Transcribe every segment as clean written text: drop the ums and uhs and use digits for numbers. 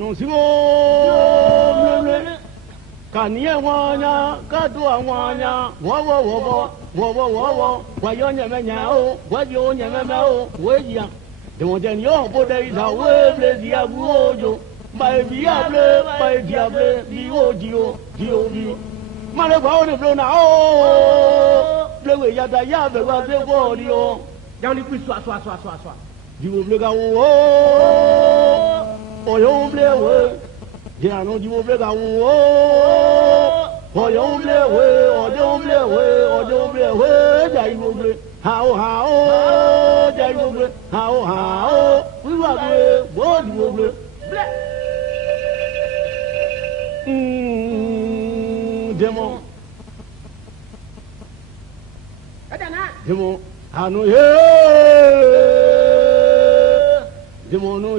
Non si può Kanye wanya, kadua wanya, wo, wayonya menyao, wayonya memao, weya. The one yo bode is a way, dia wojo, by diable, dio. Malabone blown out, blow yada yabe, was the warrior. Down if we swat. You will look out, or you play. Dia no you will break out. Or you play away, or don't play away, Jai will play. How, Jai will play. How, we will play, what you will play. Demo. Demo, I know Demo no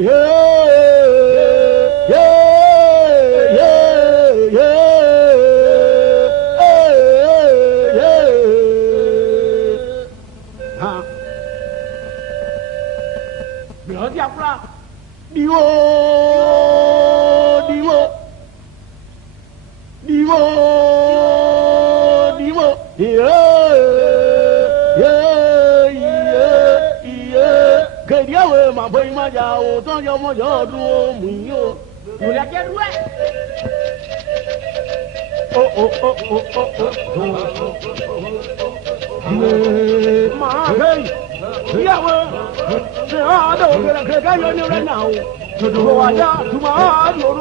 mà bây mà giàu tôi cho mà giàu đua mình yo người là chết quá mà hey ya mà sẽ đâu cái như thế nào đồ ra chúng mà đồ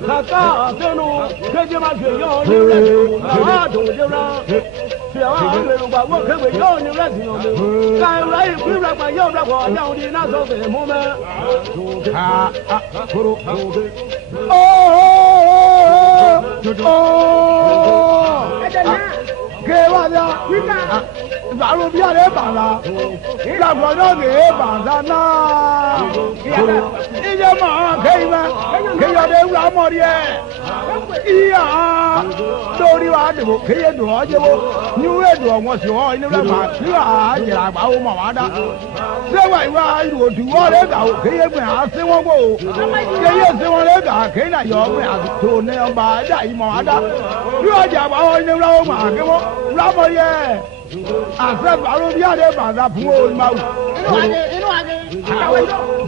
là ta cái nó cái gì mà chuyện yo như thế là đồ như ra người bà quốc cái người yo như thế thì cái lấy quý là mà yo ra khỏi nhau đi nó sao về mua mà cái bà ra giả lu bia đấy bà là làm vào đó để bà ra na đi ra mà khi giờ đấy làm mà đi đâu đi vào được khi đùa chứ như cái đùa mà sửa nó là mà thứ gì là bảo mà mà đó thế vậy mà đùa đùa đấy đâu khi mà sinh hoạt bộ cái sinh hoạt đấy cả khi này giờ mà thôn này ông bà dạy mà đó thứ gì bảo nó đâu mà cái món làm mà đi sẽ bảo luôn bia đấy bà ra phụ ơi mau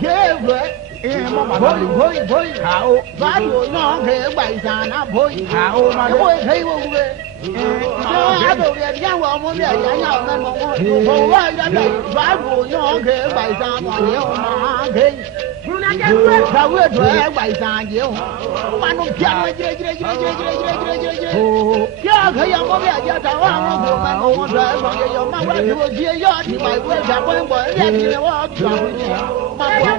ghê vậy phơi thảo phá đuổi nó thể bày xà nó phơi thảo mà phơi thấy không ghê nó đồ điện giang vào muốn để giá nhau nên một phơi ra đây phá đuổi nó thể bày xà mà nhiều mà khi sao ghê thuê bày xà nhiều mà nó chăn kia khi ông có biết giờ cháu ăn nó mà ngủ rồi mà giờ mà quay vừa chia gió thì mày quay chặt quay bởi ra thì nó mà quay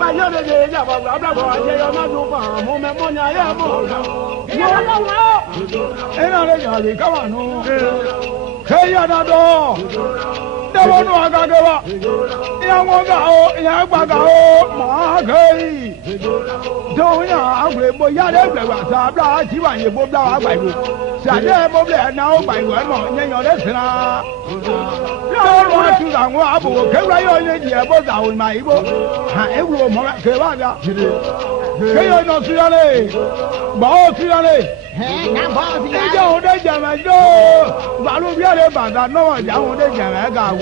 bà nhớ được gì giờ bà bảo đã bỏ chơi nó du bà mua mẹ mua nhà ya mua ấy nó lấy nhà gì các bạn nó khi giờ nó đâu đâu nó cả cái bà yang ngon gạo yang bà gạo mà khi đâu nhà ông lấy bồi giá đấy phải bà sao đó chỉ bằng gì bồi đó phải bồi sao đấy bồi để nào phải bồi mà nhanh nhỏ đấy là đâu mà chú rằng quá bồi cái này rồi như gì bồi giàu mày bồi em luôn mà cái bao giờ cái này nó suy ra đây bỏ suy ra đây cái chỗ đây giờ mà cho bảo luôn biết đấy bản thân nó giáo đây giờ mà cả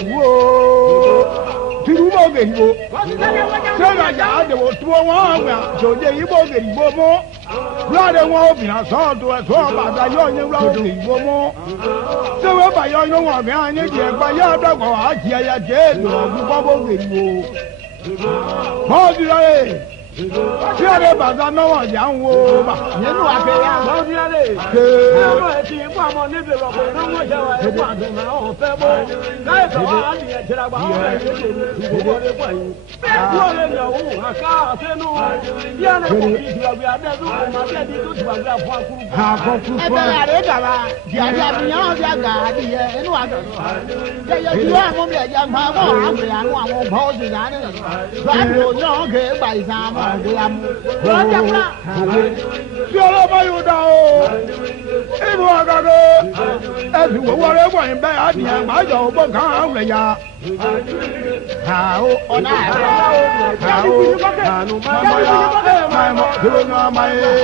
thì đúng bao cái bộ thế là giả để bộ tua hóa mà chỗ đây bao cái bộ mò ra đây hóa bị nó sao tua sao bản thân do những lao cái bộ mò thế mà bây giờ nó hóa cái anh ấy chỉ bây giờ đã có ai chỉ ya chết rồi cũng bao cái bộ bao gì đây tí a lè bàtà náwó jà ń wo bà. nínú àgbẹ̀yà. wọ́n ti yá lè. ọmọ ẹ̀ ti kó àmọ́ níbi lọ́kọ̀ náwó jà wà ẹ̀ wà dùn náà ọ̀ fẹ́ bọ́. láì sọ wá àdìyẹ jẹrà gbà ọ̀rẹ́ yìí lè ní ìgbòho rẹ̀ pọ̀ yìí. bẹ́ẹ̀ kúrò lè yàn wò àká àfẹnú. bí a lè kọ̀ kí ìdìbàgbé adẹ́dùn kò máa bẹ́ẹ̀ di tó dìbàgbé àfọ akúrú. ẹgbẹ́ àrẹ gàba jàdí àbíyàn ọ̀dí àgà àdìyẹ inú àgbẹ̀. jẹjẹ tí wọ́n mú mi ẹ̀jẹ̀ máa bọ̀ àgbẹ̀ àwọn ọ̀gbọ́n oṣù dání. láti òyìn ọ̀hún kè é gbà ìsàn àmọ́ ọ̀gbẹ́ àmú. lọ́jà fúlà. tí ọlọ́mọ yóò dá o inú àgàgà ẹ̀sìn wọ́wọ́ rẹ̀ wọ̀nyí bẹ́ẹ̀ adìyẹ máa jọ ọgbọ́n kan àwọn ẹ̀yà. ọ̀nà àrẹ. Kanu mamaya, mamaya, dulu namaye.